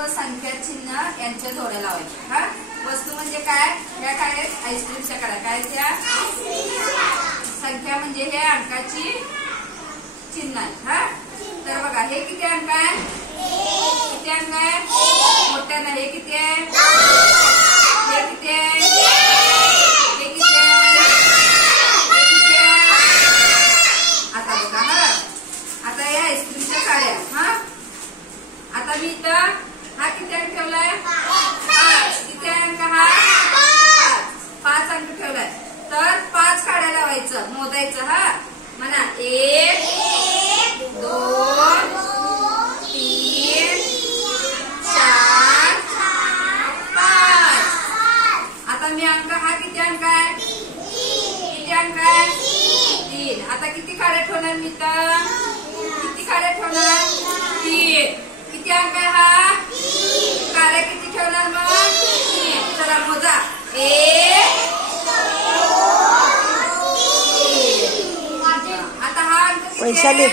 व संख्या चिन्ह यांच्या जोड्या लावायच्या. हा वस्तू म्हणजे काय, ह्या काय आहेत, आईस्क्रीमच्या काड्या. काय त्या संख्या म्हणजे हे अंकाची चिन्ह आहे. हा तर बघा हे किती अंक आहे, किती अंक आहे, मोठ्यानं हे किती आहे, हे किती आहे, हे किती आहे, हे किती आहे. आता बघा हा, आता हे आईस्क्रीमच्या काड्या. हा आता मी इथं हा किती अंक ठेवलाय, 5. किती अंक हा, 5 अंक ठेवलाय. तर 5 काड्या लावायचं, मोजायचं. हा म्हणा 1 2 3 4 5. आता मी अंक हा किती अंक आहे, किती अंक आहे, 3. आता किती काड्या ठेवणार मी तर, किती काड्या ठेवणार, 3. किती अंक आहे हा, काड्या किती ठेवणार मग, 3. चला मोजा 1 2 3. आता हा अंक वैशाली